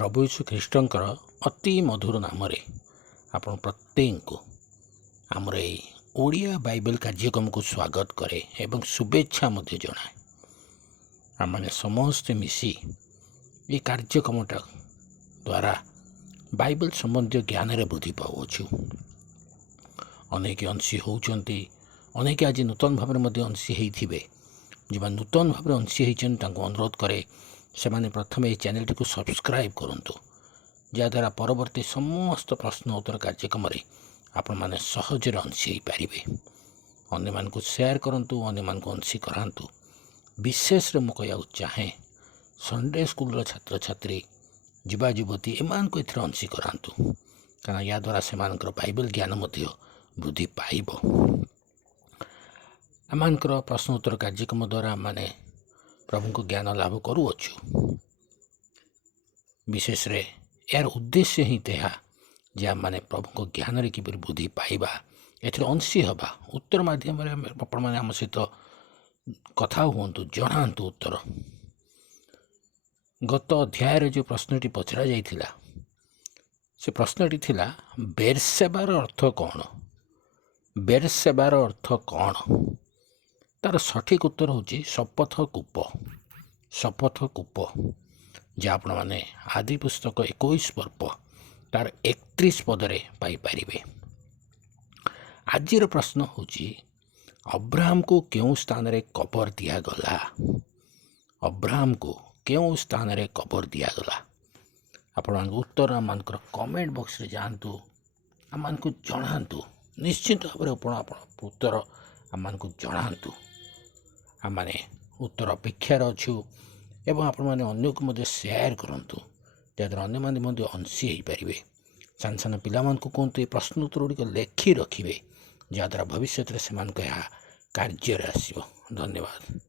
प्रभु यीशु ख्रीष्टंकर अति मधुर नाम आपण प्रत्येक को आमर ओडिया बाइबल कार्यक्रम को स्वागत करे एवं शुभेच्छा मध्य जनाए। आम मैंने समस्ते मिसी ये कार्यक्रम द्वारा बाइबल संबंधी ज्ञान रे वृद्धि पाऊछु। अनेक अंशी होउचंती, अनेक आज नूतन भाव में अंशी होइथिबे। जो नूतन भाव अंशी होइछन तांको अनुरोध करे से माने प्रथम ये चैनल टी को सब्सक्राइब करंतु, जहाँद्वारा परवर्ती समस्त प्रश्न उत्तर कार्यक्रम आपण मैंने सहजरे अंशी पारे। अन्य मान को शेयर करंतु, अन्य मान को अंशी करांतु। विशेष रे मु कहया चाहे संडे स्कूल छात्र छात्री युवा युवती एमान को एथरे अंशी करांतु, कारण या द्वारा से बाइबल ज्ञान मध्य वृद्धि पाइब। आमानकर प्रश्न उत्तर कार्यक्रम द्वारा माने प्रभु को ज्ञान लाभ करूअछु। विशेष रे यार उद्देश्य ही तेहा जे आम माने प्रभु को ज्ञान रे किपरि वृद्धि पाइबा, एथरे अंशी हवा। उत्तर माध्यम रे आपण माने आम सहित कथा हुअन्तु, जणान्तु उत्तर। गत अध्याय रे जो प्रश्नटी पचरा जाइथिला से प्रश्नटी थिला बेरसेबार अर्थ कौन? बेरसेबार अर्थ कौन? तार सठिक उत्तर होची शपथ कूप। शपथ कूप जहाँ आपण मैंने आदि पुस्तक 21 पर्व तार 31 पदरे पाइपारे। आजिर प्रश्न होची अब्राहम को क्यों स्थान रे कबर दियागला? अब्राहम को क्यों स्थान रे कबर दियागला? आपण उत्तर आम कमेंट बॉक्स रे जातु, आम को जनातु। निश्चित भाव में उत्तर आम को जनातु। आम मैंने उत्तर अपेक्षार अच्छु एवं आपण मैंने अन्य को मध्य शेयर करंतु, जहाँद्वारा अन्य मैंने अंशी हो पारे। सान सान पिला को कहतु ये प्रश्न उत्तर गुड़िक लेखि रखिए, जहाँद्वारा भविष्य में से कार्य आसो। धन्यवाद।